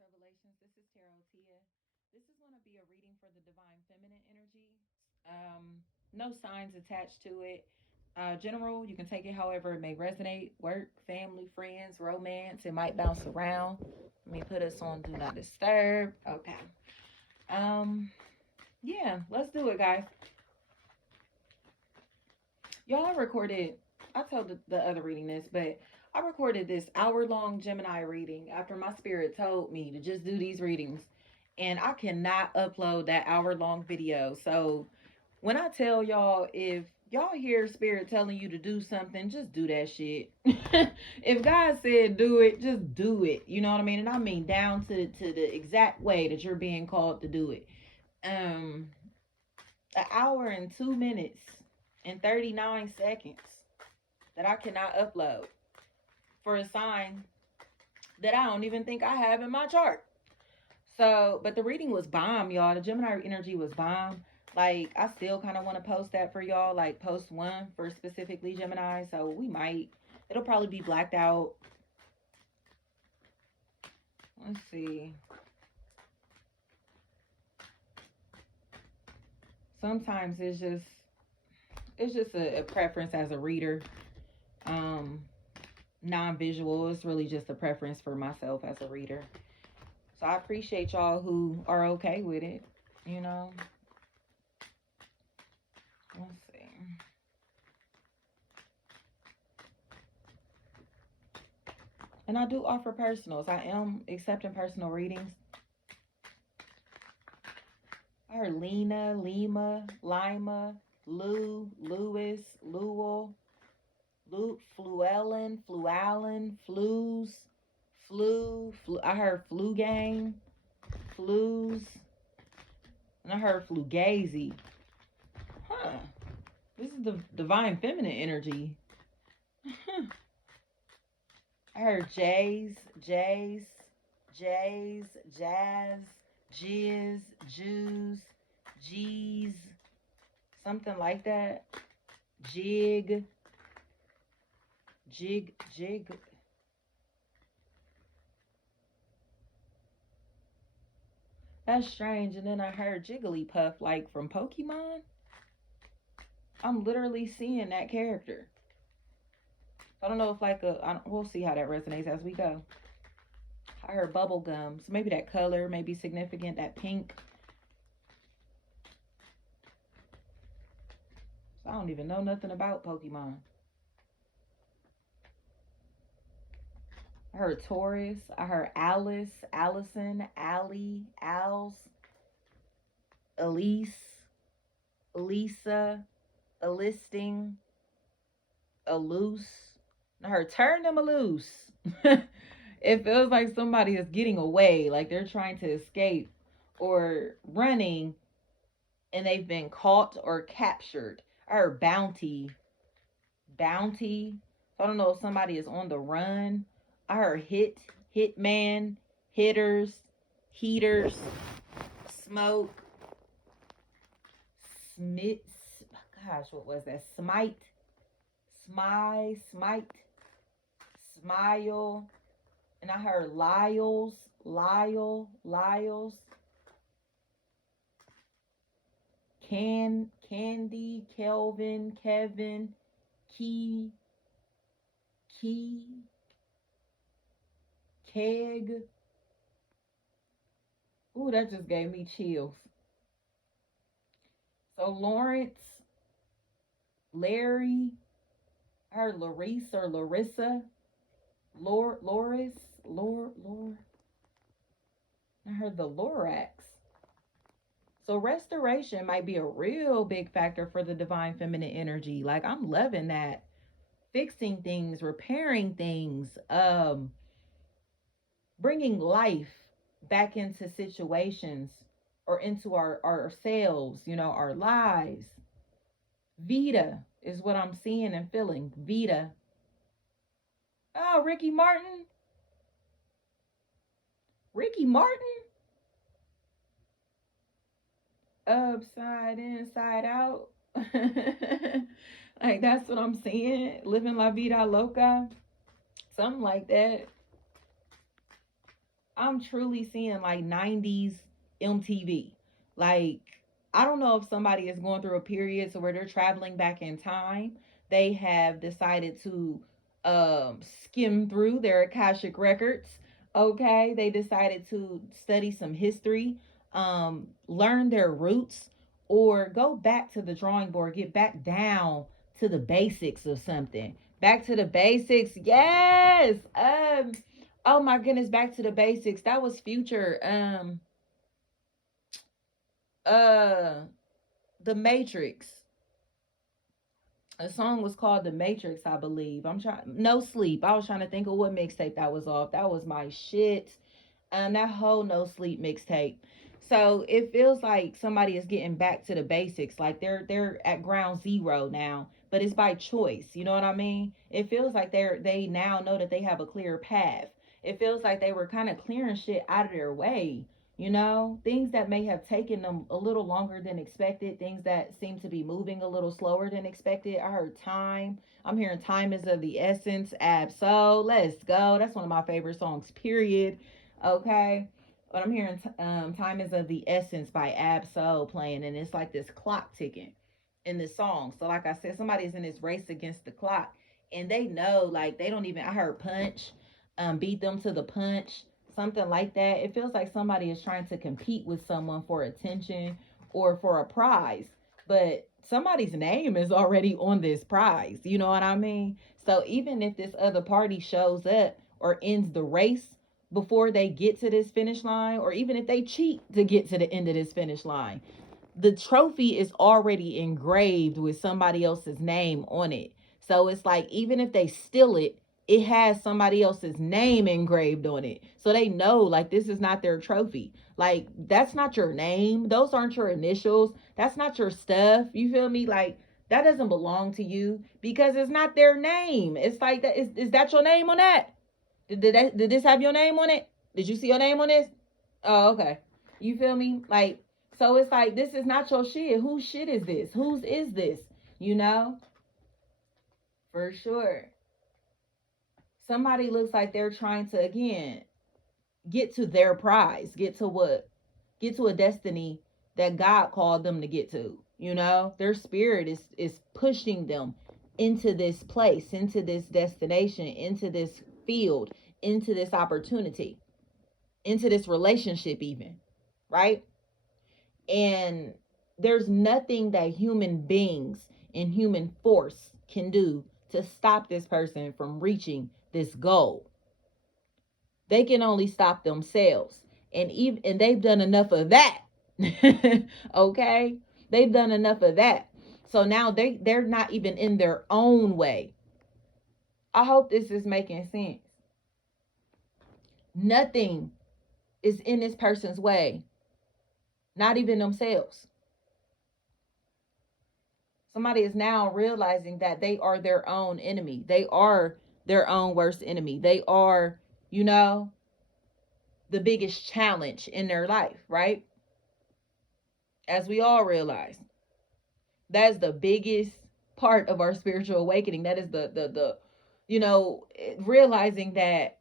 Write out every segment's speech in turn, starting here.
Revelations. This is Tarot Tia. This is going to be a reading for the Divine Feminine energy. No signs attached to it. General, you can take it however it may resonate. Work, family, friends, romance. It might bounce around. Let me put us on Do Not Disturb. Okay. Yeah, let's do it, guys. Y'all, I recorded, I told the other reading this, but I recorded this hour-long Gemini reading after my spirit told me to just do these readings. And I cannot upload that hour-long video. So when I tell y'all, if y'all hear spirit telling you to do something, just do that shit. If God said do it, just do it. You know what I mean? And I mean down to the exact way that you're being called to do it. Um, an hour and 2 minutes and 39 seconds that I cannot upload for a sign that I don't even think I have in my chart. So, but the reading was bomb, y'all. The Gemini energy was bomb. Like, I still kind of want to post that for y'all, like post one for specifically Gemini. So we might, it'll probably be blacked out. Let's see. Sometimes it's just a preference as a reader. Non-visual, it's really just a preference for myself as a reader. So I appreciate y'all who are okay with it, you know. Let's see. And I do offer personals. I am accepting personal readings. I heard Lena, Lima, Lima, Lou, Lewis, Lewell, Fluellen, Fluallen, Flues, Flu. I heard Flu Gang, Flus, and I heard Flugazy. Huh. This is the divine feminine energy. I heard J's, J's, J's, Jazz, Jizz, Jews, G's, something like that. Jig, jig, jig. That's strange. And then I heard Jigglypuff, like from Pokemon. I'm literally seeing that character. I don't know if we'll see how that resonates as we go. I heard bubblegum. So maybe that color may be significant, that pink. So I don't even know nothing about Pokemon. I heard Taurus. I heard Alice, Allison, Allie, Als, Elise, Elisa, a listing, a loose. I heard turn them a loose. It feels like somebody is getting away, like they're trying to escape or running and they've been caught or captured. I heard bounty. Bounty. So I don't know if somebody is on the run. I heard hitman, hitters, heaters, smoke, smith. Gosh, what was that? Smite, smite, smile. And I heard Lyles, Lyles. Candy, Kelvin, Kevin, Key, Keg. Ooh, that just gave me chills. So Lawrence, Larry, I heard Larissa or Larissa, Loris, Lore. I heard the Lorax. So restoration might be a real big factor for the divine feminine energy. Like, I'm loving that. Fixing things, repairing things, bringing life back into situations or into ourselves, you know, our lives. Vita is what I'm seeing and feeling. Vita. Oh, Ricky Martin. Ricky Martin? Upside, inside out. Like, that's what I'm seeing. Living La Vida Loca. Something like that. I'm truly seeing like 90s MTV. Like, I don't know if somebody is going through a period so where they're traveling back in time. They have decided to skim through their Akashic records. Okay, they decided to study some history, learn their roots, or go back to the drawing board, get back down to the basics of something. Back to the basics. Yes. Oh my goodness, back to the basics. That was Future. Uh The Matrix. A song was called The Matrix, I believe. I'm trying No Sleep. I was trying to think of what mixtape that was off. That was my shit. That whole No Sleep mixtape. So it feels like somebody is getting back to the basics. Like they're at ground zero now, but it's by choice. You know what I mean? It feels like they now know that they have a clear path. It feels like they were kind of clearing shit out of their way. Things that may have taken them a little longer than expected, things that seem to be moving a little slower than expected. I heard time. I'm hearing time is of the essence. Absol. Let's go. That's one of my favorite songs, period. Okay. But I'm hearing Time is of the Essence by Ab-Soul playing, and it's like this clock ticking in this song. So, like I said, somebody's in this race against the clock, and they know, like, they don't even, I heard punch, beat them to the punch, something like that. It feels like somebody is trying to compete with someone for attention or for a prize, but somebody's name is already on this prize. You know what I mean? So, even if this other party shows up or ends the race, before they get to this finish line, or even if they cheat to get to the end of this finish line, the trophy is already engraved with somebody else's name on it. So it's like, even if they steal it, it has somebody else's name engraved on it. So they know, like, this is not their trophy. Like, that's not your name. Those aren't your initials. That's not your stuff. You feel me? Like, that doesn't belong to you because it's not their name. It's like, that is that your name on that? Did this have your name on it? Did you see your name on this? Oh, okay. You feel me? Like, so it's like, this is not your shit. Whose shit is this? Whose is this? You know? For sure. Somebody looks like they're trying to, again, get to their prize, get to a destiny that God called them to get to. Their spirit is pushing them into this place, into this destination, into this field, into this opportunity, into this relationship, even, right? And there's nothing that human beings and human force can do to stop this person from reaching this goal. They can only stop themselves. And they've done enough of that. Okay? They've done enough of that. So now they're not even in their own way. I hope this is making sense. Nothing is in this person's way, not even themselves. Somebody is now realizing that they are their own enemy. They are their own worst enemy. They are, the biggest challenge in their life, right? As we all realize, that's the biggest part of our spiritual awakening. That is the realizing that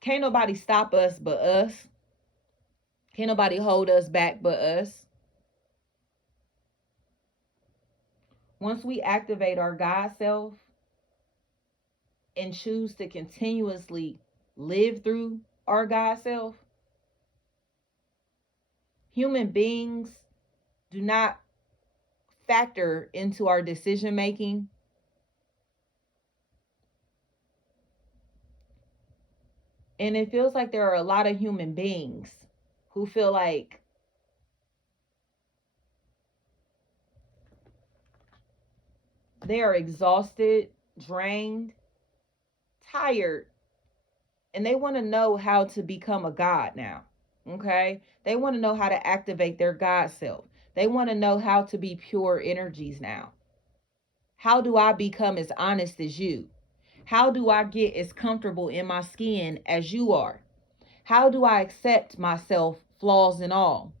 can't nobody stop us but us. Can't nobody hold us back but us. Once we activate our God self and choose to continuously live through our God self, human beings do not factor into our decision making. And it feels like there are a lot of human beings who feel like they are exhausted, drained, tired, and they want to know how to become a God now. Okay? They want to know how to activate their God self. They want to know how to be pure energies now. How do I become as honest as you? How do I get as comfortable in my skin as you are? How do I accept myself, flaws and all?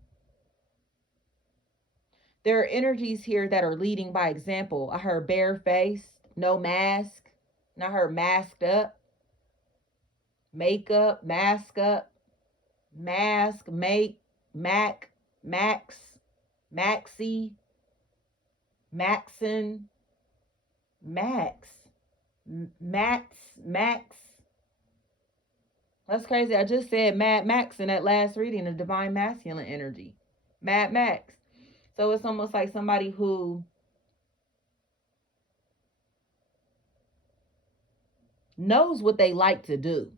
There are energies here that are leading by example. I heard bare face, no mask, and I heard masked up. makeup, mask up, mask, make, mac, max, maxi, maxon, max, max. That's crazy. I just said Mad Max in that last reading, the divine masculine energy. Mad Max. So it's almost like somebody who knows what they like to do.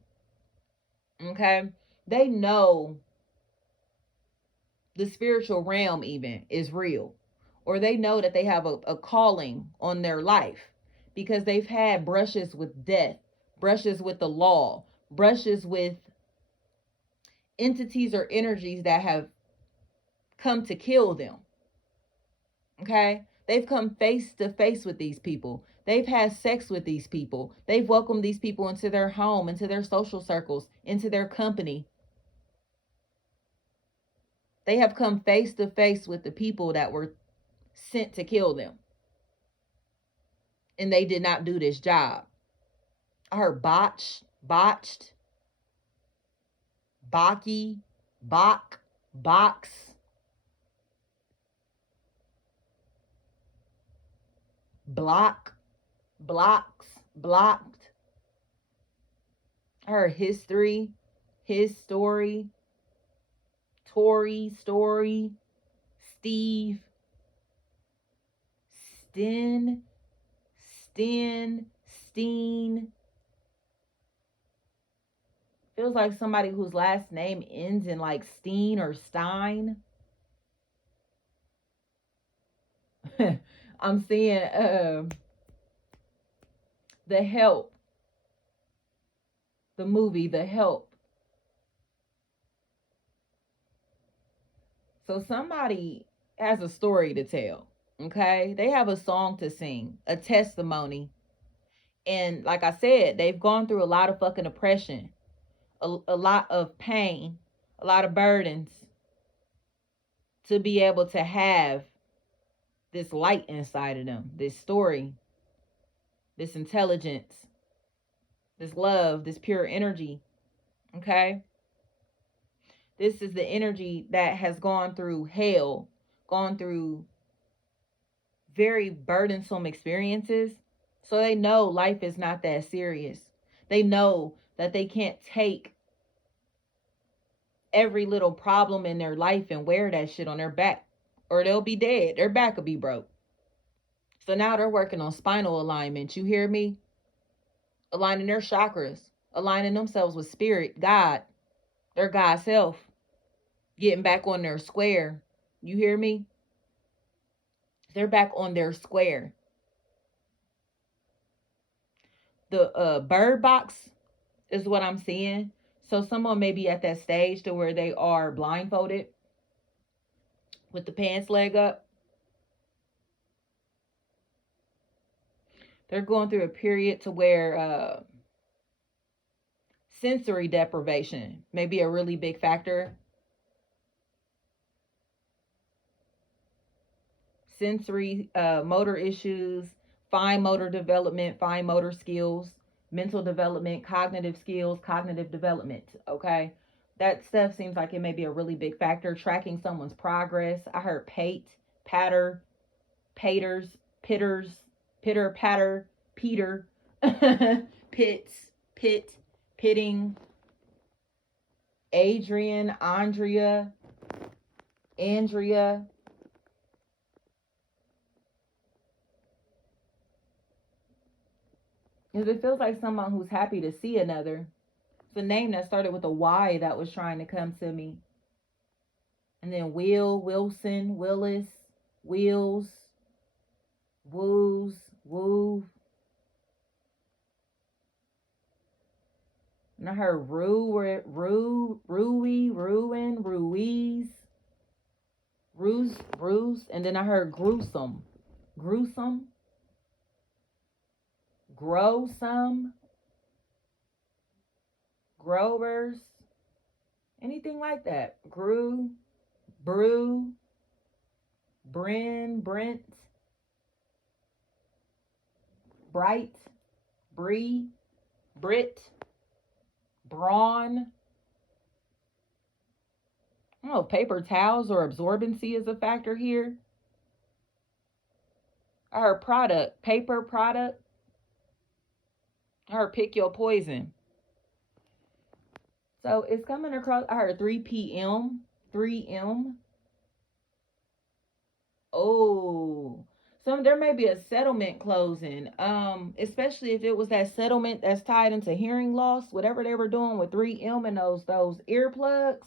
Okay? They know the spiritual realm even is real. Or they know that they have a calling on their life because they've had brushes with death, brushes with the law, brushes with entities or energies that have come to kill them. Okay? They've come face to face with these people. They've had sex with these people. They've welcomed these people into their home, into their social circles, into their company. They have come face to face with the people that were sent to kill them. And they did not do this job. I heard botched, Baki, Bach, box, block, blocks, blocked. I heard history, his story, Tori, story, Steve, Steen, Steen. Feels like somebody whose last name ends in like Steen or Stein. I'm seeing The Help, the movie The Help. So somebody has a story to tell, okay? They have a song to sing, a testimony. And like I said, they've gone through a lot of fucking oppression, a lot of pain, a lot of burdens to be able to have this light inside of them, this story, this intelligence, this love, this pure energy, okay? This is the energy that has gone through hell, gone through very burdensome experiences. So they know life is not that serious. They know that they can't take every little problem in their life and wear that shit on their back, or they'll be dead. Their back will be broke. So now they're working on spinal alignment. You hear me? Aligning their chakras, aligning themselves with spirit, God, their God self, getting back on their square. You hear me? They're back on their square. The bird box is what I'm seeing. So someone may be at that stage to where they are blindfolded with the pants leg up. They're going through a period to where sensory deprivation may be a really big factor. Sensory motor issues, fine motor development, fine motor skills, mental development, cognitive skills, cognitive development. Okay. That stuff seems like it may be a really big factor. Tracking someone's progress. I heard pate, patter, paters, pitters, pitter, patter, Peter, pits, pit, pitting, Adrian, Andrea, Andrea. Because it feels like someone who's happy to see another. It's a name that started with a Y that was trying to come to me. And then Will, Wilson, Willis, Wheels, Woos, Woo. And I heard Rue, Ruin, Ruiz, Ruse. And then I heard gruesome, grow some, growers, anything like that. Brew, Brent, Bright, Bree, Brit, brawn. I don't know if paper towels or absorbency is a factor here. I heard product, paper product. I heard pick your poison. So it's coming across. I heard 3 p.m. 3 m. Oh, some there may be a settlement closing. Especially if it was that settlement that's tied into hearing loss, whatever they were doing with 3M and those earplugs.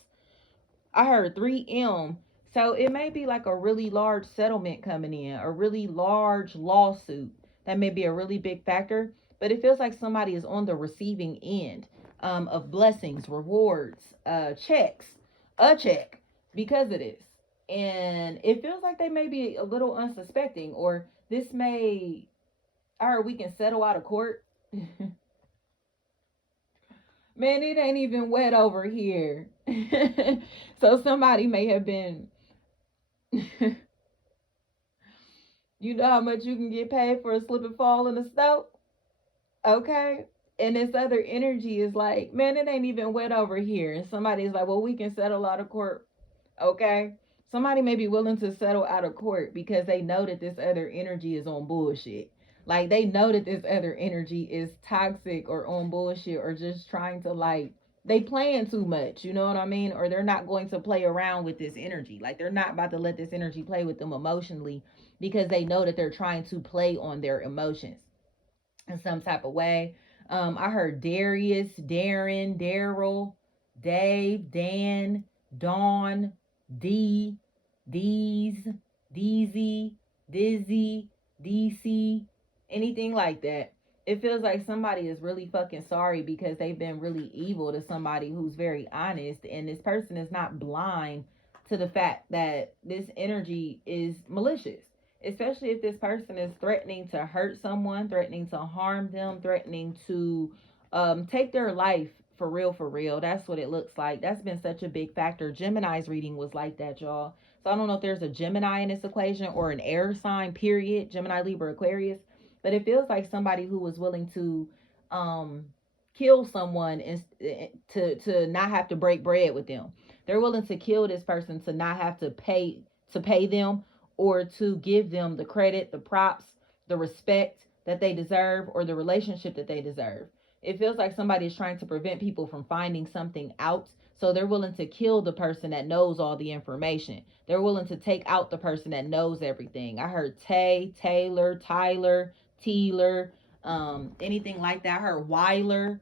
I heard 3M. So it may be like a really large settlement coming in, a really large lawsuit. That may be a really big factor, but it feels like somebody is on the receiving end of blessings, rewards, checks, a check because of this. And it feels like they may be a little unsuspecting, or this may, or we can settle out of court. Man, it ain't even wet over here. So somebody may have been, you know how much you can get paid for a slip and fall in the snow? Okay. And this other energy is like, man, it ain't even wet over here. And somebody's like, well, we can settle out of court. Okay. Somebody may be willing to settle out of court because they know that this other energy is on bullshit. Like they know that this other energy is toxic or on bullshit or just trying to like they playing too much, you know what I mean? Or they're not going to play around with this energy. Like they're not about to let this energy play with them emotionally because they know that they're trying to play on their emotions in some type of way. I heard Darius, Darren, Daryl, Dave, Dan, Dawn, D, D's, DZ, Dizzy, DC, anything like that. It feels like somebody is really fucking sorry because they've been really evil to somebody who's very honest, and this person is not blind to the fact that this energy is malicious, especially if this person is threatening to hurt someone, threatening to harm them, threatening to take their life for real, for real. That's what it looks like. That's been such a big factor. Gemini's reading was like that, y'all. So I don't know if there's a Gemini in this equation or an air sign, period. Gemini, Libra, Aquarius. But it feels like somebody who was willing to um, kill someone and to not have to break bread with them. They're willing to kill this person to not have to pay them or to give them the credit, the props, the respect that they deserve, or the relationship that they deserve. It feels like somebody is trying to prevent people from finding something out. So they're willing to kill the person that knows all the information. They're willing to take out the person that knows everything. I heard Taylor, Tyler, Teeler, anything like that. I heard Weiler.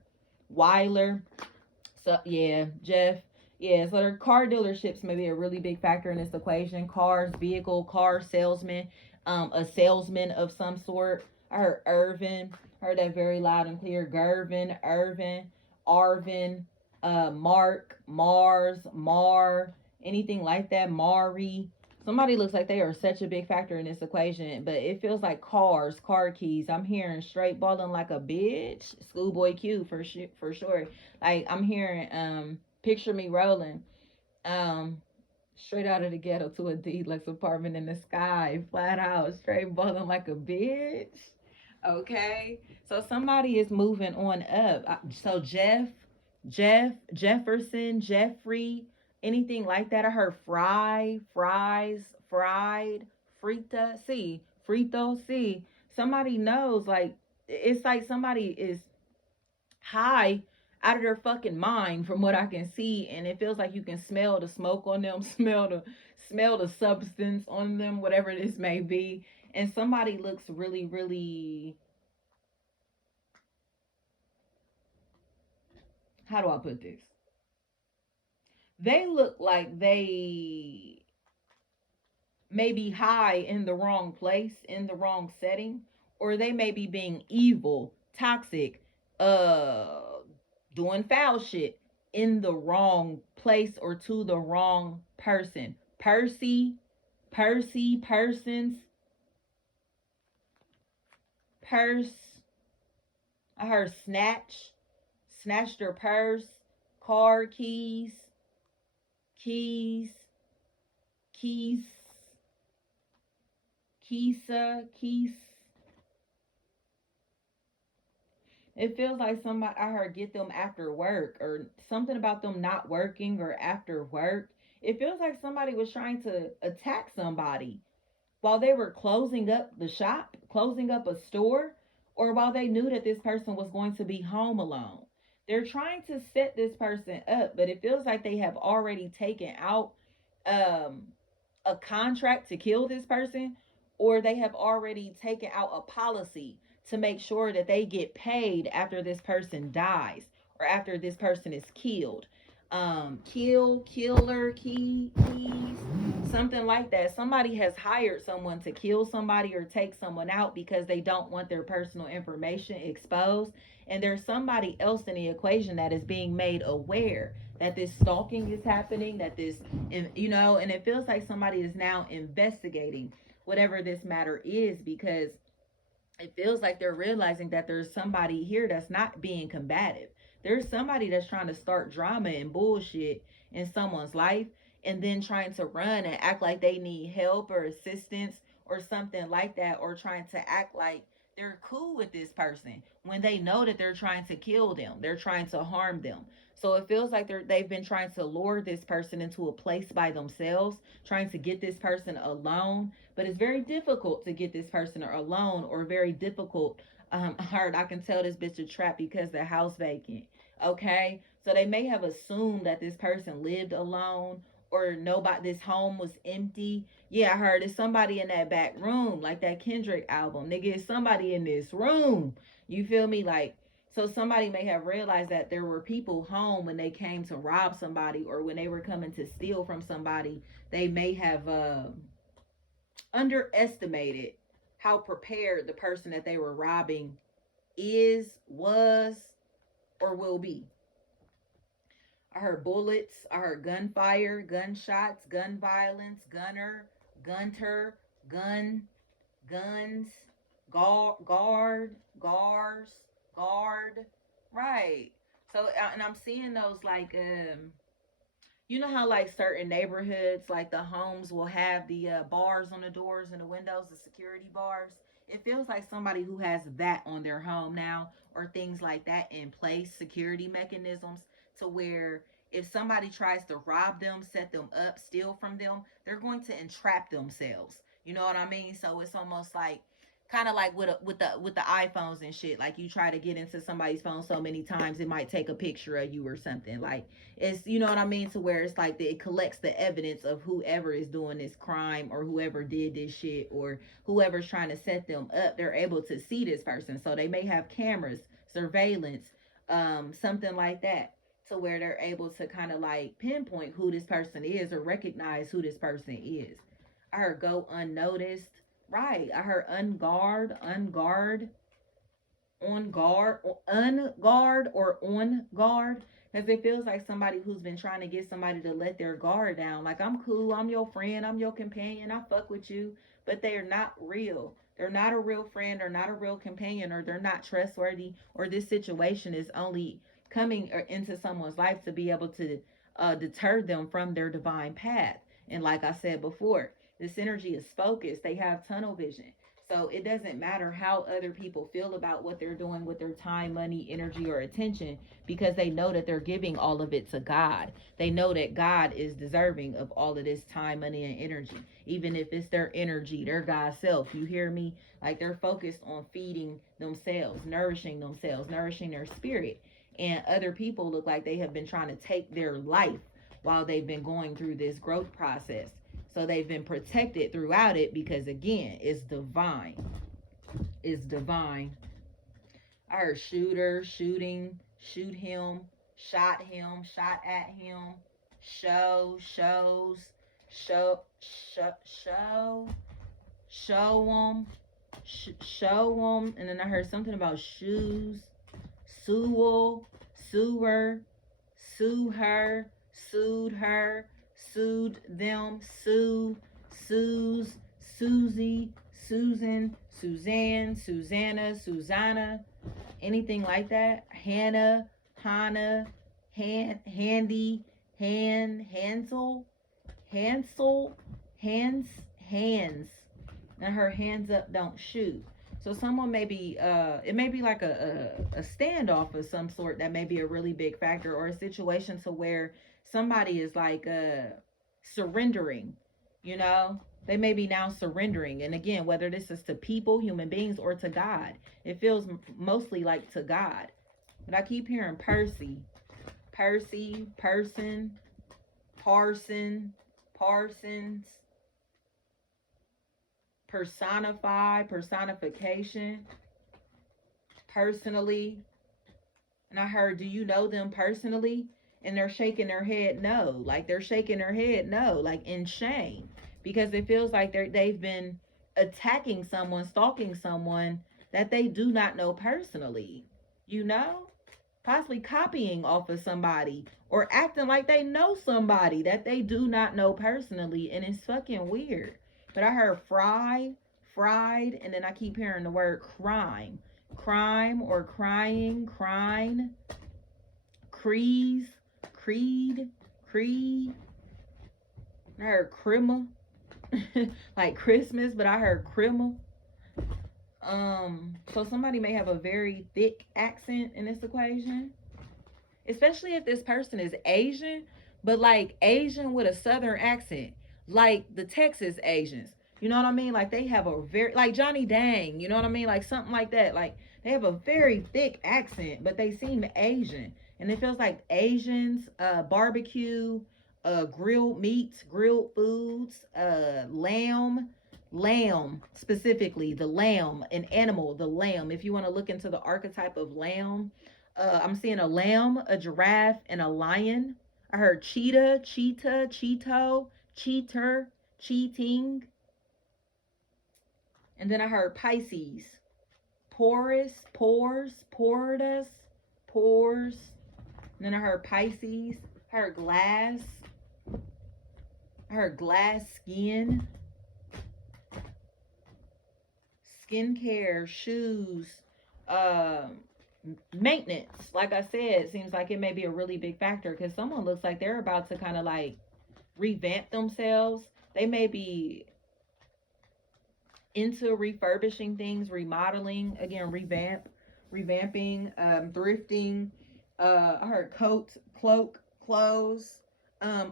So yeah, Jeff. Yeah, so their car dealerships may be a really big factor in this equation. Cars, vehicle, car salesman, a salesman of some sort. I heard Irvin. Heard that very loud and clear. Gervin, Irvin, Arvin, Mark, Mars, Mar, anything like that. Mari. Somebody looks like they are such a big factor in this equation, but it feels like cars, car keys. I'm hearing straight balling like a bitch. Schoolboy Q for sure. Like I'm hearing picture me rolling straight out of the ghetto to a deluxe apartment in the sky, flat out, straight balling like a bitch. Okay, so somebody is moving on up. So Jefferson, Jeffrey, anything like that. I heard fries, fried, frita, see, frito, see. Somebody knows, like, it's like somebody is high out of their fucking mind from what I can see, and it feels like you can smell the smoke on them, smell the substance on them, whatever this may be. And somebody looks really, really, how do I put this? They look like they may be high in the wrong place, in the wrong setting, or they may be being evil, toxic, uh, doing foul shit in the wrong place or to the wrong person. Persons, purse. I heard snatched their purse, car keys, keys, keys. It feels like somebody, I heard get them after work or something about them not working or after work. It feels like somebody was trying to attack somebody while they were closing up the shop, closing up a store, or while they knew that this person was going to be home alone. They're trying to set this person up, but it feels like they have already taken out um, a contract to kill this person, or they have already taken out a policy to make sure that they get paid after this person dies or after this person is killed. Killer, keys, something like that. Somebody has hired someone to kill somebody or take someone out because they don't want their personal information exposed. And there's somebody else in the equation that is being made aware that this stalking is happening, that this, and it feels like somebody is now investigating whatever this matter is, because it feels like they're realizing that there's somebody here that's not being combative. There's somebody that's trying to start drama and bullshit in someone's life and then trying to run and act like they need help or assistance or something like that, or trying to act like they're cool with this person when they know that they're trying to kill them, they're trying to harm them. So it feels like they've been trying to lure this person into a place by themselves, trying to get this person alone, but it's very difficult to get this person alone, or very difficult. I can tell this bitch a trap because the house vacant. Okay, so they may have assumed that this person lived alone, or nobody. This home was empty. Yeah, I heard it's somebody in that back room, like that Kendrick album. Nigga, it's somebody in this room. You feel me? Like, so somebody may have realized that there were people home when they came to rob somebody, or when they were coming to steal from somebody. They may have underestimated how prepared the person that they were robbing is, was, or will be. I heard bullets, I heard gunfire, gunshots, gun violence, gunner, gunter, gun, guns, guards, guard. Right. So, and I'm seeing those like, you know how like certain neighborhoods, like the homes will have the bars on the doors and the windows, the security bars. It feels like somebody who has that on their home now, or things like that in place, security mechanisms, to where if somebody tries to rob them, set them up, steal from them, they're going to entrap themselves. You know what I mean? So it's almost like, kind of like with the iPhones and shit. Like, you try to get into somebody's phone so many times, it might take a picture of you or something. Like, it's, you know what I mean, to where it's like it collects the evidence of whoever is doing this crime, or whoever did this shit, or whoever's trying to set them up. They're able to see this person, so they may have cameras, surveillance, something like that, to where they're able to kind of like pinpoint who this person is, or recognize who this person is. I heard go unnoticed. Right. I heard unguard, on guard, unguard, or on guard. Because it feels like somebody who's been trying to get somebody to let their guard down. Like, I'm cool, I'm your friend, I'm your companion, I fuck with you. But they are not real. They're not a real friend, or not a real companion, or they're not trustworthy, or this situation is only coming into someone's life to be able to deter them from their divine path. And like I said before, this energy is focused. They have tunnel vision. So it doesn't matter how other people feel about what they're doing with their time, money, energy, or attention, because they know that they're giving all of it to God. They know that God is deserving of all of this time, money, and energy, even if it's their energy, their God self. You hear me? Like, they're focused on feeding themselves, nourishing their spirit. And other people look like they have been trying to take their life while they've been going through this growth process. So they've been protected throughout it, because again, it's divine. It's divine. I heard shooter, shooting, shoot him, shot at him, shows, show, show them, show them. And then I heard something about shoes, sewell, sewer, sue her, sued her, sued them, Sue, Suze, Susie, Susan, Suzanne, Susanna, anything like that. Hannah, Handy, Hansel, hands. And her hands up don't shoot. So someone may be it may be like a standoff of some sort that may be a really big factor, or a situation to where somebody is like surrendering, you know? They may be now surrendering. And again, whether this is to people, human beings, or to God, it feels mostly like to God. But I keep hearing Percy, Percy, person, Parson, Parsons, personify, personification, personally. And I heard, do you know them personally? And they're shaking their head no. Like they're shaking their head no, like in shame. Because it feels like they've been attacking someone, stalking someone that they do not know personally. You know? Possibly copying off of somebody or acting like they know somebody that they do not know personally, and it's fucking weird. But I heard fried, and then I keep hearing the word crime or crying, crime, crease, creed. I heard criminal, like Christmas, but I heard criminal. So somebody may have a very thick accent in this equation, especially if this person is Asian, but like Asian with a southern accent, like the Texas Asians. You know what I mean? Like they have a very, like Johnny Dang, you know what I mean? Like something like that. Like they have a very thick accent, but they seem Asian. And it feels like Asians, barbecue, grilled meats, grilled foods, lamb specifically, the lamb, an animal, the lamb. If you want to look into the archetype of lamb, I'm seeing a lamb, a giraffe, and a lion. I heard cheetah, cheeto, cheater, cheating. And then I heard Pisces, porous, pores. And then I heard Pisces. I heard glass. I heard glass skin. Skincare, shoes, maintenance. Like I said, it seems like it may be a really big factor because someone looks like they're about to kind of like revamp themselves. They may be into refurbishing things, remodeling, again, revamping, thrifting. I heard coat, cloak, clothes,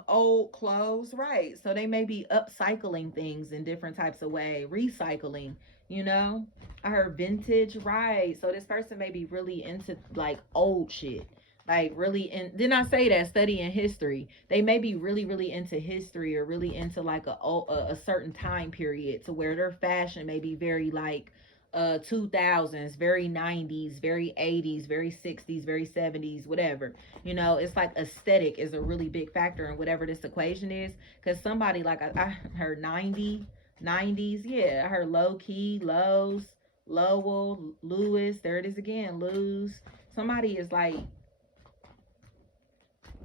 old clothes, right? So they may be upcycling things in different types of way, recycling, you know. I heard vintage, right? So this person may be really into like old shit, like really. And didn't I say that studying history? They may be really into history, or really into like a certain time period, to where their fashion may be very like 2000s, very 90s, very 80s, very 60s, very 70s, whatever. You know, it's like aesthetic is a really big factor in whatever this equation is. Because somebody like I heard 90s, yeah, I heard low key, lows, Lowell, Lewis, there it is again, lose. Somebody is like,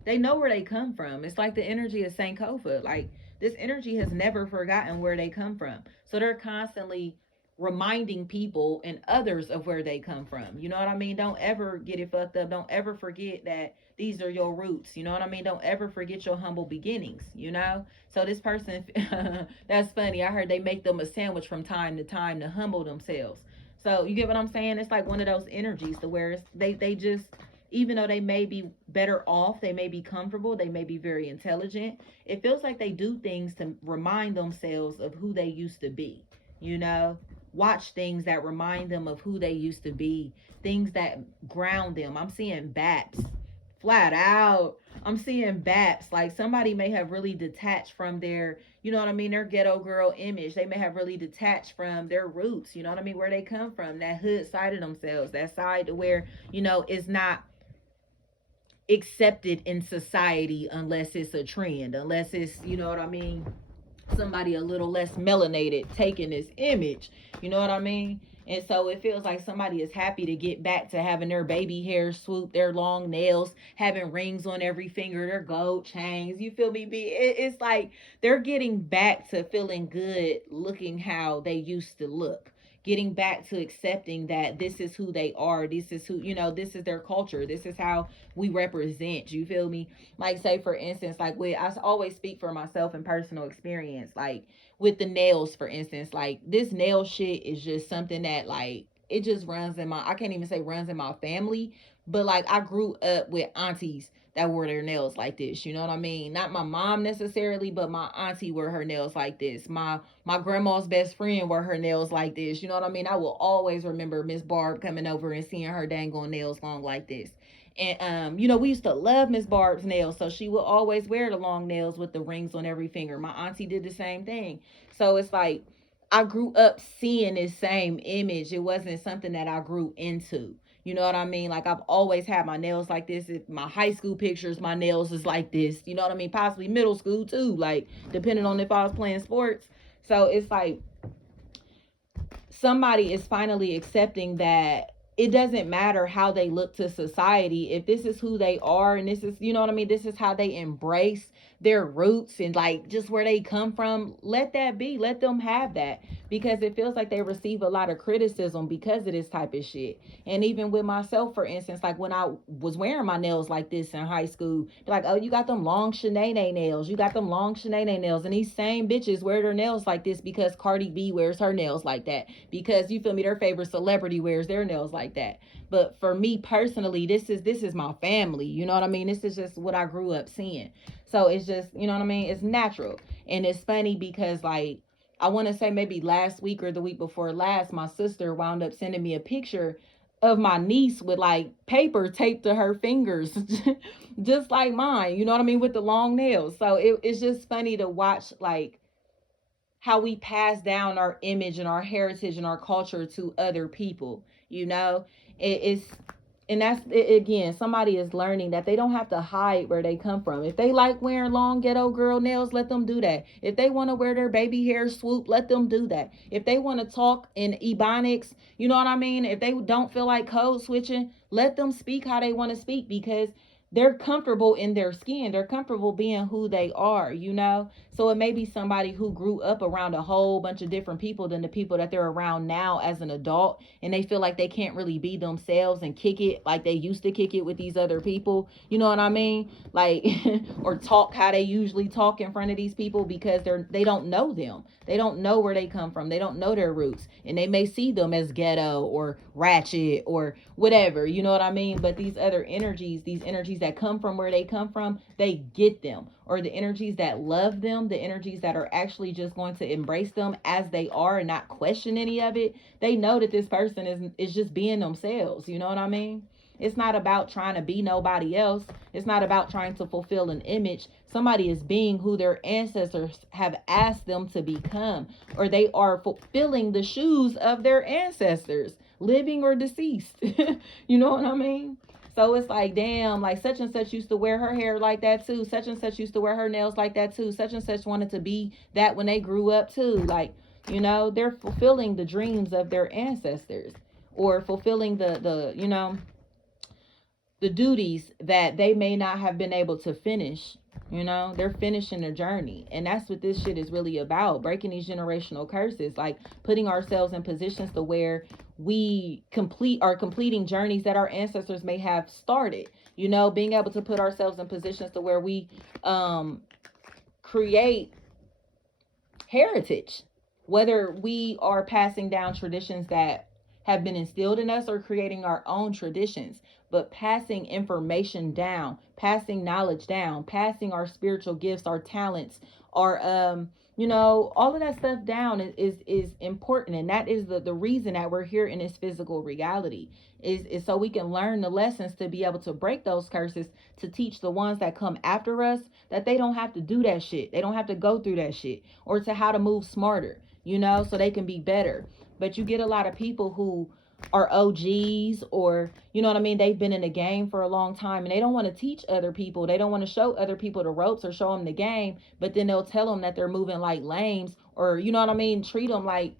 they know where they come from. It's like the energy of Sankofa. Like this energy has never forgotten where they come from. So they're constantly reminding people and others of where they come from. You know what I mean? Don't ever get it fucked up. Don't ever forget that these are your roots. You know what I mean? Don't ever forget your humble beginnings, you know? So this person, that's funny. I heard they make them a sandwich from time to time to humble themselves. So you get what I'm saying? It's like one of those energies to where they just, even though they may be better off, they may be comfortable, they may be very intelligent, it feels like they do things to remind themselves of who they used to be, you know? Watch things that remind them of who they used to be, things that ground them. I'm seeing BAPS, flat out. I'm seeing BAPS. Like somebody may have really detached from their, you know what I mean, their ghetto girl image. They may have really detached from their roots, you know what I mean, where they come from, that hood side of themselves, that side to where, you know, it's not accepted in society unless it's a trend, unless it's, you know what I mean, somebody a little less melanated taking this image, you know what I mean? And so it feels like somebody is happy to get back to having their baby hair swoop, their long nails, having rings on every finger, their gold chains. You feel me? It's like they're getting back to feeling good, looking how they used to look. getting back to accepting that this is who they are, this is who, this is their culture, this is how we represent, you feel me? Like, say for instance, like, with I always speak for myself and personal experience, like with the nails, for instance, like this nail shit is just something that, like, it just runs in my, I can't even say runs in my family, but like I grew up with aunties that wore their nails like this. You know what I mean? Not my mom necessarily, but my auntie wore her nails like this. My grandma's best friend wore her nails like this. You know what I mean? I will always remember Miss Barb coming over and seeing her dang on nails long like this. And we used to love Miss Barb's nails, so she would always wear the long nails with the rings on every finger. My auntie did the same thing. So it's like I grew up seeing this same image. It wasn't something that I grew into. You know what I mean? Like, I've always had my nails like this. If my high school pictures, my nails is like this. You know what I mean? Possibly middle school too, like depending on if I was playing sports. So it's like somebody is finally accepting that it doesn't matter how they look to society. If this is who they are, and this is, you know what I mean, this is how they embrace their roots and like just where they come from, let that be. Let them have that, because it feels like they receive a lot of criticism because of this type of shit. And even with myself, for instance, like when I was wearing my nails like this in high school, they're like, oh, you got them long Shanae nails, you got them long Shanae nails. And these same bitches wear their nails like this because Cardi B wears her nails like that, because, you feel me, their favorite celebrity wears their nails like that. But for me personally, this is my family. You know what I mean? This is just what I grew up seeing. So it's just, you know what I mean? It's natural. And it's funny because, like, I want to say maybe last week or the week before last, my sister wound up sending me a picture of my niece with like paper taped to her fingers, just like mine, you know what I mean, with the long nails. So it's just funny to watch, like, how we pass down our image and our heritage and our culture to other people. It's, and that's it, again, somebody is learning that they don't have to hide where they come from. If they like wearing long ghetto girl nails, let them do that. If they want to wear their baby hair swoop, let them do that. If they want to talk in ebonics, you know what I mean, if they don't feel like code switching, let them speak how they want to speak, because they're comfortable in their skin. They're comfortable being who they are. So it may be somebody who grew up around a whole bunch of different people than the people that they're around now as an adult, and they feel like they can't really be themselves and kick it like they used to kick it with these other people. You know what I mean? Like, or talk how they usually talk in front of these people, because they don't know them. They don't know where they come from. They don't know their roots, and they may see them as ghetto or ratchet or whatever. You know what I mean? But these other energies, these energies that come from where they come from, they get them. Or the energies that love them, the energies that are actually just going to embrace them as they are and not question any of it, they know that this person is just being themselves. You know what I mean? It's not about trying to be nobody else. It's not about trying to fulfill an image. Somebody is being who their ancestors have asked them to become, or they are fulfilling the shoes of their ancestors, living or deceased. You know what I mean? So it's like, damn, like such and such used to wear her hair like that too. Such and such used to wear her nails like that too. Such and such wanted to be that when they grew up too. Like, they're fulfilling the dreams of their ancestors, or fulfilling the duties that they may not have been able to finish. They're finishing their journey. And that's what this shit is really about: breaking these generational curses, like putting ourselves in positions to where we completing journeys that our ancestors may have started. Being able to put ourselves in positions to where we create heritage, whether we are passing down traditions that have been instilled in us or creating our own traditions, but passing information down, passing knowledge down, passing our spiritual gifts, our talents, our all of that stuff down is important. And that is the reason that we're here in this physical reality, is so we can learn the lessons to be able to break those curses, to teach the ones that come after us that they don't have to do that shit. They don't have to go through that shit, or to how to move smarter, so they can be better. But you get a lot of people who are OGs, or you know what I mean, they've been in the game for a long time, and they don't want to teach other people. They don't want to show other people the ropes or show them the game, but then they'll tell them that they're moving like lames, or you know what I mean, treat them like,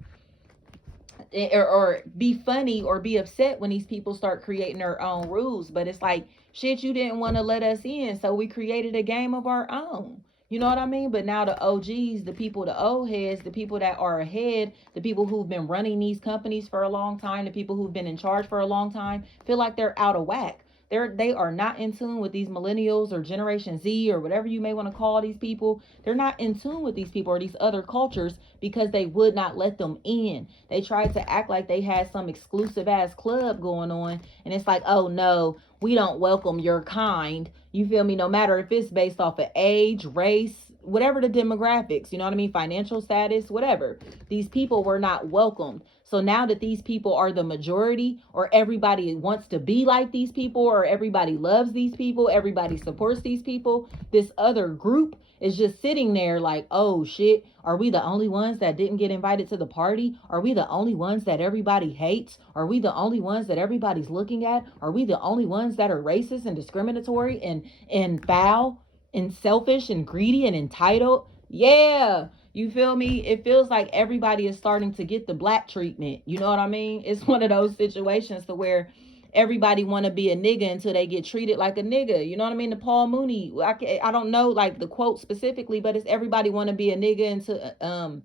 or be funny or be upset when these people start creating their own rules. But it's like, shit, you didn't want to let us in, so we created a game of our own. You know what I mean? But now the OGs, the people, the old heads, the people that are ahead, the people who've been running these companies for a long time, the people who've been in charge for a long time, feel like they're out of whack. They are not in tune with these millennials or Generation Z or whatever you may want to call these people. They're not in tune with these people or these other cultures because they would not let them in. They tried to act like they had some exclusive ass club going on, and it's like, oh no, we don't welcome your kind. You feel me? No matter if it's based off of age, race, whatever the demographics, you know what I mean? Financial status, whatever. These people were not welcomed. So now that these people are the majority, or everybody wants to be like these people, or everybody loves these people, everybody supports these people, this other group is just sitting there like, oh shit, are we the only ones that didn't get invited to the party? Are we the only ones that everybody hates? Are we the only ones that everybody's looking at? Are we the only ones that are racist and discriminatory and foul and selfish and greedy and entitled? Yeah. You feel me? It feels like everybody is starting to get the black treatment. You know what I mean? It's one of those situations to where everybody want to be a nigga until they get treated like a nigga. You know what I mean? The Paul Mooney, I don't know like the quote specifically, but it's everybody want to be a nigga until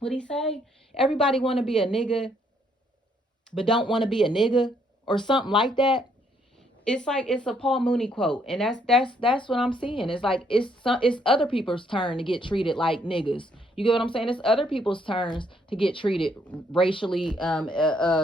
what he say? Everybody want to be a nigga but don't want to be a nigga or something like that. It's like it's a Paul Mooney quote, and that's what I'm seeing. It's like it's other people's turn to get treated like niggas. You get what I'm saying? It's other people's turns to get treated racially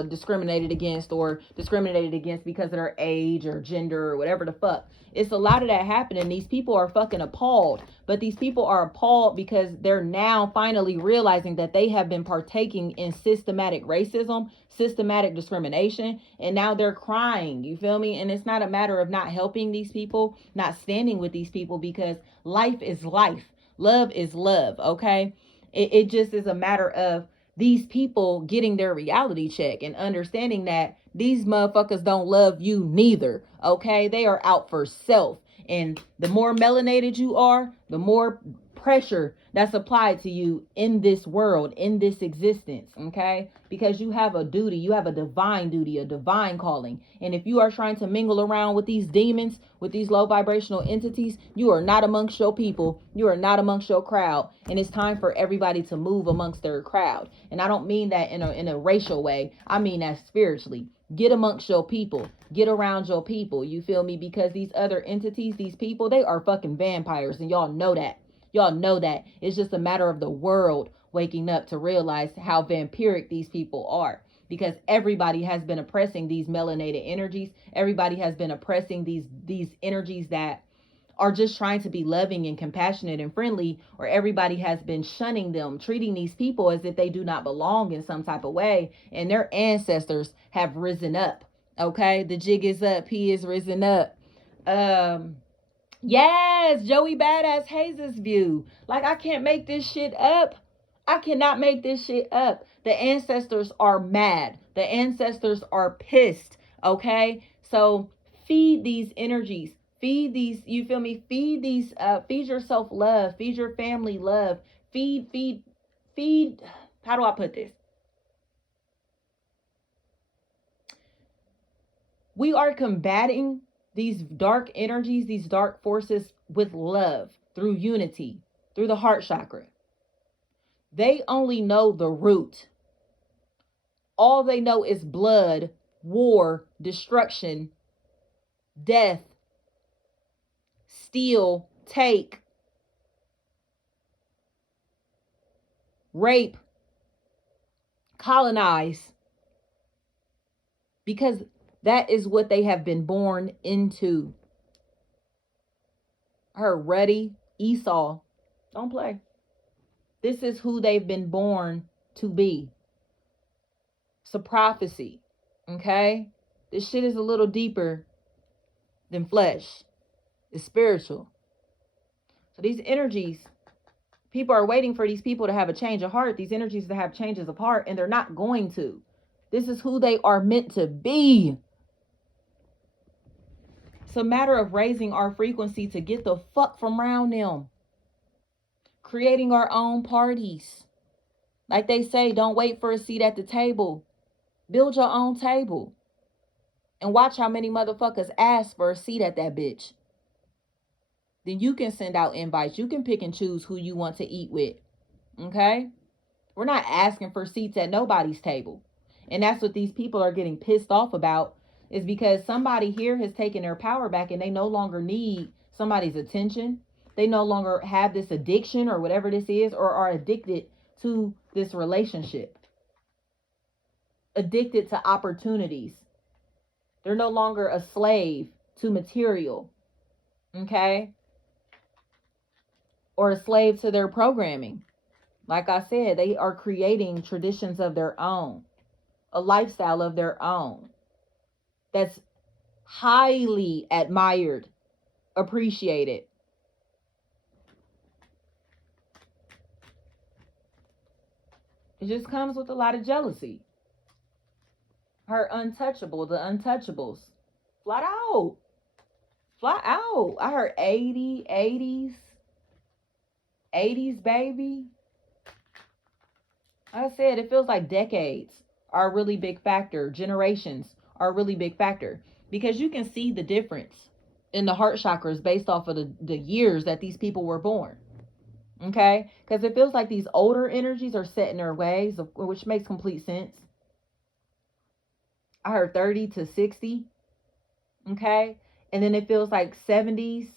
discriminated against or discriminated against because of their age or gender or whatever the fuck. It's a lot of that happening. These people are fucking appalled, but these people are appalled because they're now finally realizing that they have been partaking in systematic racism, systematic discrimination, and now they're crying. You feel me? And it's not a matter of not helping these people, not standing with these people, because life is life. Love is love, okay? It just is a matter of these people getting their reality check and understanding that these motherfuckers don't love you neither, okay? They are out for self. And the more melanated you are, the more pressure that's applied to you in this world, in this existence, okay? Because you have a duty, you have a divine duty, a divine calling. And if you are trying to mingle around with these demons, with these low vibrational entities, you are not amongst your people, you are not amongst your crowd. And it's time for everybody to move amongst their crowd. And I don't mean that in a racial way, I mean that spiritually. Get amongst your people, get around your people, you feel me? Because these other entities, these people, they are fucking vampires, and y'all know that. Y'all know that. It's just a matter of the world waking up to realize how vampiric these people are, because everybody has been oppressing these melanated energies. Everybody has been oppressing these energies that are just trying to be loving and compassionate and friendly, or everybody has been shunning them, treating these people as if they do not belong in some type of way, and their ancestors have risen up. Okay, the jig is up, he is risen up. Yes, Joey Badass Hayes' view. Like, I can't make this shit up. I cannot make this shit up. The ancestors are mad. The ancestors are pissed. Okay? So feed these energies. Feed these, you feel me? Feed these, feed yourself love. Feed your family love. Feed, how do I put this? We are combating these dark energies, these dark forces with love, through unity, through the heart chakra. They only know the root. All they know is blood, war, destruction, death, steal, take, rape, colonize. Because that is what they have been born into. Her ruddy Esau. Don't play. This is who they've been born to be. It's a prophecy. Okay? This shit is a little deeper than flesh. It's spiritual. So these energies, people are waiting for these people to have a change of heart, these energies to have changes of heart, and they're not going to. This is who they are meant to be. It's a matter of raising our frequency to get the fuck from around them. Creating our own parties. Like they say, don't wait for a seat at the table. Build your own table. And watch how many motherfuckers ask for a seat at that bitch. then you can send out invites. You can pick and choose who you want to eat with. Okay? We're not asking for seats at nobody's table. And that's what these people are getting pissed off about, is because somebody here has taken their power back and they no longer need somebody's attention. They no longer have this addiction or whatever this is, or are addicted to this relationship, addicted to opportunities. They're no longer a slave to material, okay? Or a slave to their programming. Like I said, they are creating traditions of their own, a lifestyle of their own that's highly admired, appreciated. It just comes with a lot of jealousy. Her untouchable, the untouchables. Flat out. Flat out. I heard 80s, baby. Like I said, it feels like decades are a really big factor. Generations are a really big factor. Because you can see the difference in the heart chakras based off of the years that these people were born. Okay? Because it feels like these older energies are set in their ways, which makes complete sense. I heard 30 to 60. Okay? And then it feels like 70s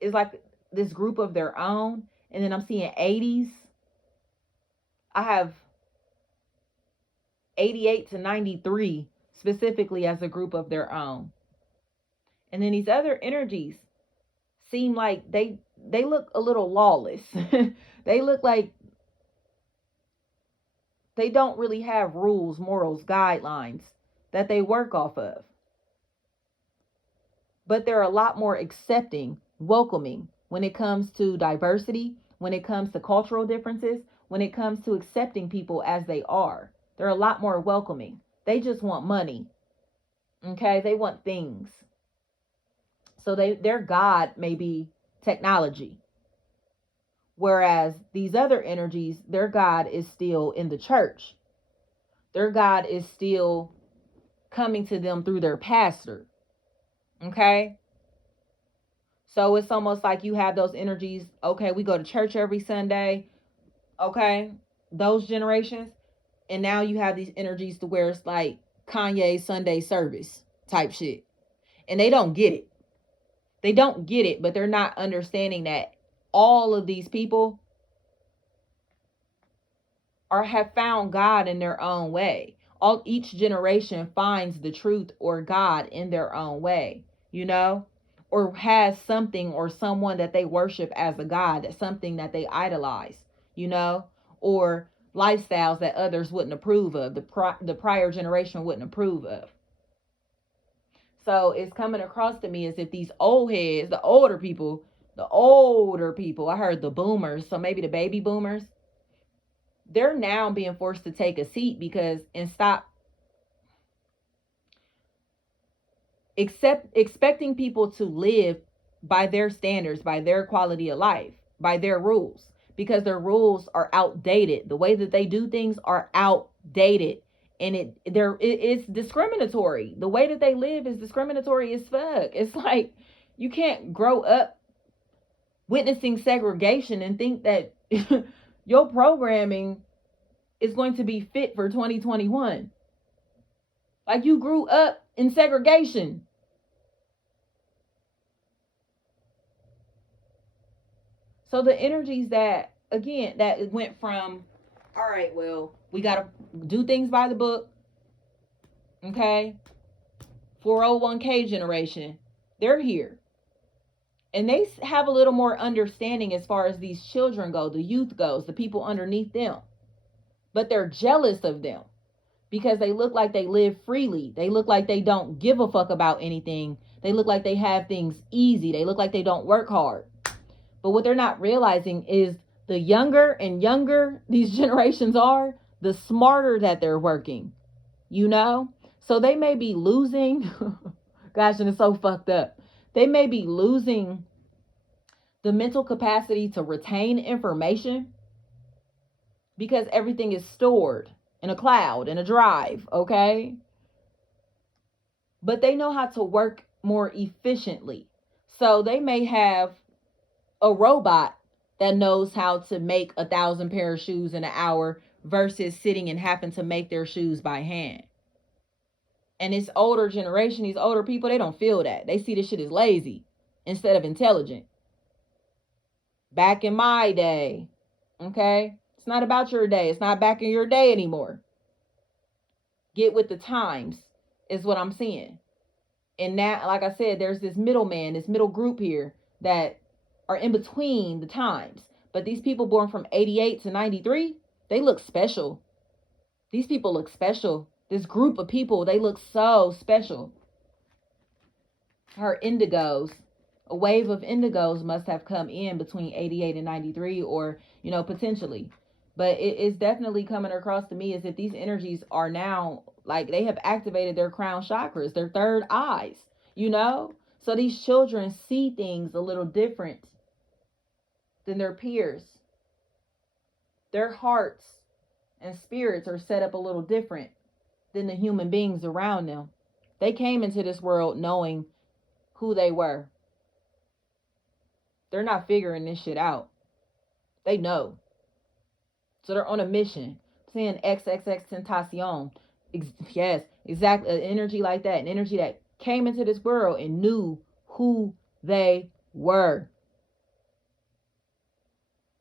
is like this group of their own. And then I'm seeing 80s. I have 88 to 93 specifically as a group of their own. And then these other energies seem like they look a little lawless. They look like they don't really have rules, morals, guidelines that they work off of. But they're a lot more accepting, welcoming when it comes to diversity, when it comes to cultural differences, when it comes to accepting people as they are. They're a lot more welcoming. They just want money. Okay? They want things. So their God may be technology. Whereas these other energies, their God is still in the church. Their God is still coming to them through their pastor. Okay? So it's almost like you have those energies. Okay, we go to church every Sunday. Okay? Those generations. And now you have these energies to where it's like Kanye Sunday service type shit. And they don't get it. They don't get it, but they're not understanding that all of these people have found God in their own way. Each generation finds the truth or God in their own way, or has something or someone that they worship as a God, that's something that they idolize, or lifestyles that others wouldn't approve of, the prior generation wouldn't approve of. So it's coming across to me as if these old heads, the older people, I heard the boomers, so maybe the baby boomers, they're now being forced to take a seat and stop expecting people to live by their standards, by their quality of life, by their rules, because their rules are outdated. The way that they do things are outdated. And it's discriminatory. The way that they live is discriminatory as fuck. It's like you can't grow up witnessing segregation and think that your programming is going to be fit for 2021. Like you grew up in segregation. So the energies that went from, all right, well, we got to do things by the book. Okay. 401k generation, they're here. And they have a little more understanding as far as these children go, the youth goes, the people underneath them. But they're jealous of them because they look like they live freely. They look like they don't give a fuck about anything. They look like they have things easy. They look like they don't work hard. But what they're not realizing is the younger and younger these generations are, the smarter that they're working, So they may be losing, gosh, and it's so fucked up. They may be losing the mental capacity to retain information because everything is stored in a cloud, in a drive, okay? But they know how to work more efficiently. So they may have a robot that knows how to make 1,000 pair of shoes in an hour versus sitting and having to make their shoes by hand. And this older generation, these older people, they don't feel that. They see this shit as lazy instead of intelligent. Back in my day, okay? It's not about your day. It's not back in your day anymore. Get with the times is what I'm seeing. And now, like I said, there's this middleman, this middle group here that are in between the times. But these people born from 88 to 93, they look special. These people look special. This group of people, they look so special. Her indigos, a wave of indigos must have come in between 88 and 93, or, potentially. But it is definitely coming across to me as if these energies are now, like, they have activated their crown chakras, their third eyes, So these children see things a little different than their peers. Their hearts and spirits are set up a little different than the human beings around them. They came into this world knowing who they were. They're not figuring this shit out. They know. So they're on a mission. I'm saying XXX Tentacion. Yes, exactly. An energy like that. An energy that came into this world and knew who they were.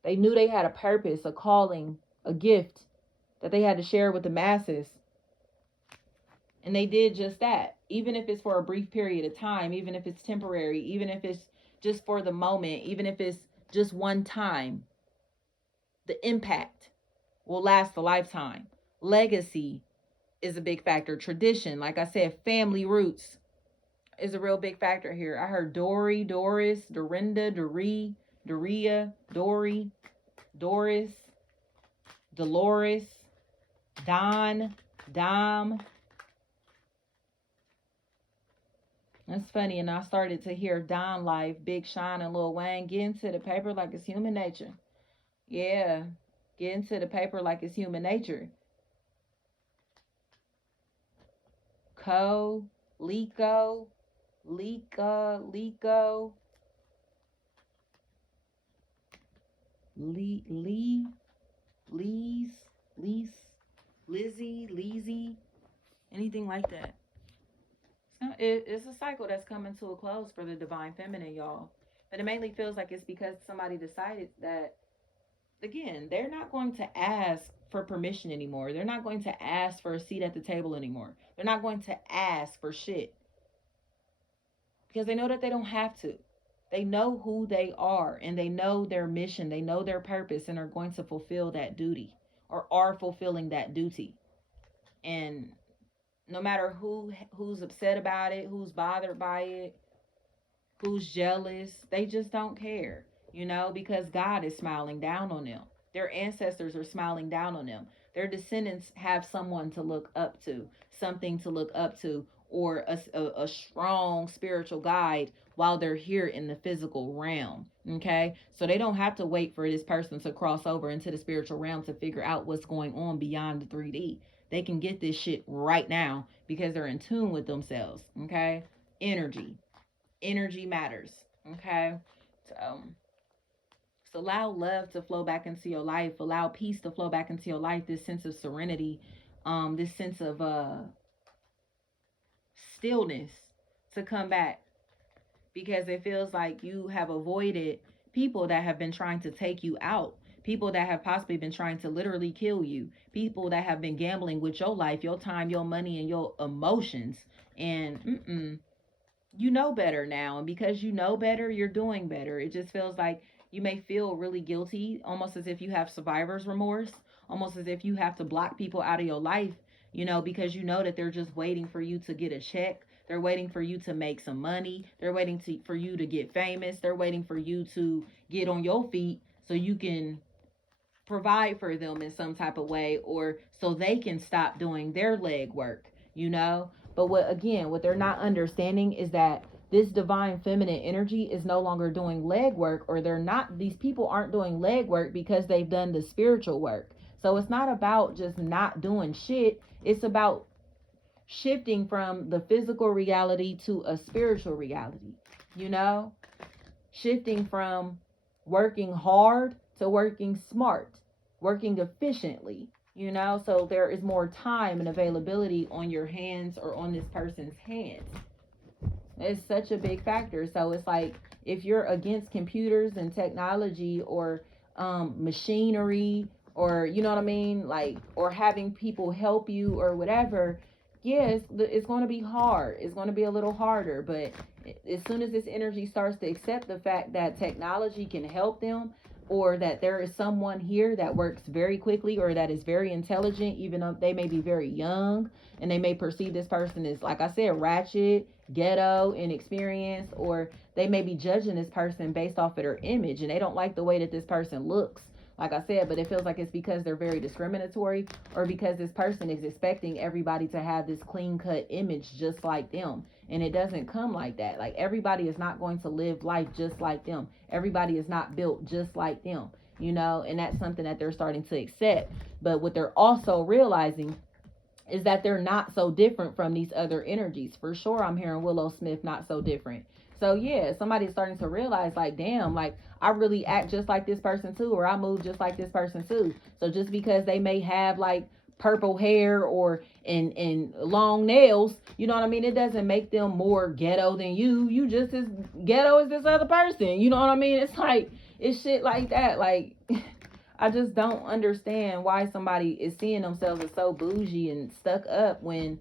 They knew they had a purpose, a calling, a gift that they had to share with the masses. And they did just that. Even if it's for a brief period of time, even if it's temporary, even if it's just for the moment, even if it's just one time, the impact will last a lifetime. Legacy is a big factor. Tradition, like I said, family roots is a real big factor here. I heard Dory, Doris, Dorinda, Doree, Doria, Dory, Doris, Dolores, Don, Dom. That's funny. And I started to hear Don Life, Big Sean, and Lil Wayne get into the paper like it's human nature. Yeah, get into the paper like it's human nature. Lico, Lika, Lico, Lease, Lizzie, Leezy, anything like that. It's a cycle that's coming to a close for the divine feminine, y'all. But it mainly feels like it's because somebody decided that, again, they're not going to ask for permission anymore. They're not going to ask for a seat at the table anymore. They're not going to ask for shit because they know that they don't have to. They know who they are and they know their mission. They know their purpose and are going to fulfill that duty or are fulfilling that duty. And no matter who's upset about it, who's bothered by it, who's jealous, they just don't care, because God is smiling down on them. Their ancestors are smiling down on them. Their descendants have someone to look up to, something to look up to, or a strong spiritual guide while they're here in the physical realm. Okay, so they don't have to wait for this person to cross over into the spiritual realm to figure out what's going on beyond the 3D. They can get this shit right now because they're in tune with themselves. Okay, energy matters. Okay, so allow love to flow back into your life, allow peace to flow back into your life, this sense of serenity, this sense of stillness to come back, because it feels like you have avoided people that have been trying to take you out, people that have possibly been trying to literally kill you, people that have been gambling with your life, your time, your money, and your emotions. And you know better now. And because you know better, you're doing better. It just feels like you may feel really guilty, almost as if you have survivor's remorse, almost as if you have to block people out of your life, because you know that they're just waiting for you to get a check. They're waiting for you to make some money. They're waiting for you to get famous. They're waiting for you to get on your feet so you can provide for them in some type of way, or so they can stop doing their leg work, But what they're not understanding is that this divine feminine energy is no longer doing leg work, or these people aren't doing leg work because they've done the spiritual work. So it's not about just not doing shit. It's about shifting from the physical reality to a spiritual reality, shifting from working hard to working smart, working efficiently, you know? So there is more time and availability on your hands or on this person's hands. It's such a big factor. So it's like if you're against computers and technology or machinery, or you know what I mean, like, or having people help you or whatever, yes, it's going to be hard. It's going to be a little harder. But as soon as this energy starts to accept the fact that technology can help them, or that there is someone here that works very quickly or that is very intelligent, even though they may be very young, and they may perceive this person as, like I said, ratchet, ghetto, inexperienced, or they may be judging this person based off of their image and they don't like the way that this person looks. Like I said, but it feels like it's because they're very discriminatory, or because this person is expecting everybody to have this clean cut image just like them. And it doesn't come like that. Like, everybody is not going to live life just like them. Everybody is not built just like them, you know, and that's something that they're starting to accept. But what they're also realizing is that they're not so different from these other energies. For sure, I'm hearing Willow Smith, not so different. So yeah, somebody's starting to realize, like, damn, like, I really act just like this person too, or I move just like this person too. So just because they may have like purple hair or and long nails, you know what I mean, it doesn't make them more ghetto than you. You just as ghetto as this other person, you know what I mean? It's like, it's shit like that. Like, I just don't understand why somebody is seeing themselves as so bougie and stuck up when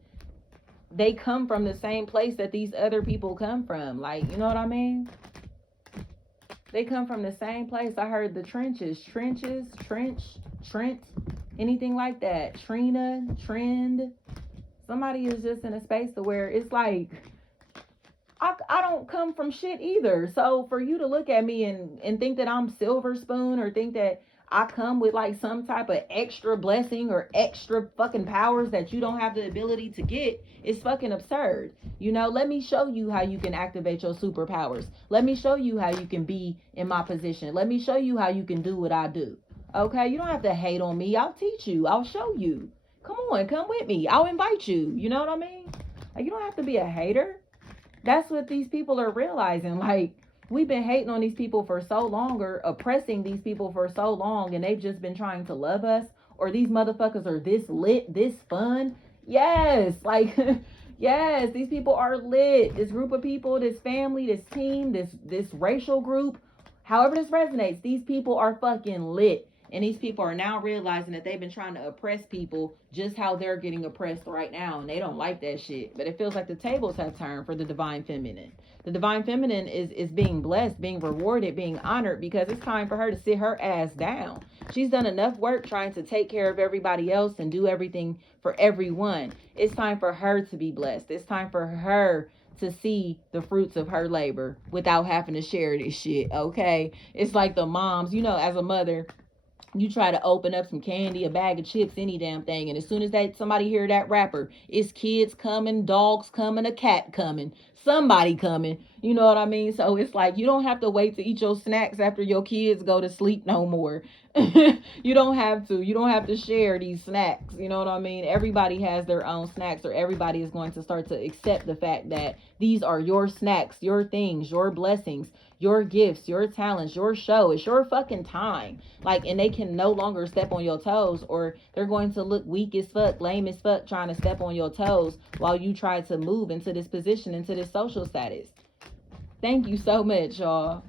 they come from the same place that these other people come from. Like, you know what I mean? They come from the same place. I heard the trenches, trench, Trent, anything like that. Trina, trend. Somebody is just in a space to where it's like, I don't come from shit either. So for you to look at me and think that I'm silver spoon, or think that I come with like some type of extra blessing or extra fucking powers that you don't have the ability to get, is fucking absurd. You know, let me show you how you can activate your superpowers. Let me show you how you can be in my position. Let me show you how you can do what I do. Okay, you don't have to hate on me. I'll teach you. I'll show you. Come on, come with me. I'll invite you. You know what I mean? Like, you don't have to be a hater. That's what these people are realizing. Like, we've been hating on these people for so long, or oppressing these people for so long, and they've just been trying to love us. Or these motherfuckers are this lit, this fun. Yes, like, yes, these people are lit. This group of people, this family, this team, this racial group, however this resonates, these people are fucking lit. And these people are now realizing that they've been trying to oppress people just how they're getting oppressed right now. And they don't like that shit. But it feels like the tables have turned for the divine feminine. The divine feminine is being blessed, being rewarded, being honored, because it's time for her to sit her ass down. She's done enough work trying to take care of everybody else and do everything for everyone. It's time for her to be blessed. It's time for her to see the fruits of her labor without having to share this shit, okay? It's like the moms, you know, as a mother, you try to open up some candy, a bag of chips, any damn thing, and as soon as that somebody hear that rapper, it's kids coming, dogs coming, a cat coming, somebody coming. You know what I mean? So it's like, you don't have to wait to eat your snacks after your kids go to sleep no more. You don't have to. You don't have to share these snacks. You know what I mean? Everybody has their own snacks, or everybody is going to start to accept the fact that these are your snacks, your things, your blessings, your gifts, your talents, your show. It's your fucking time. Like, and they can no longer step on your toes, or they're going to look weak as fuck, lame as fuck, trying to step on your toes while you try to move into this position, into this social status. Thank you so much, y'all.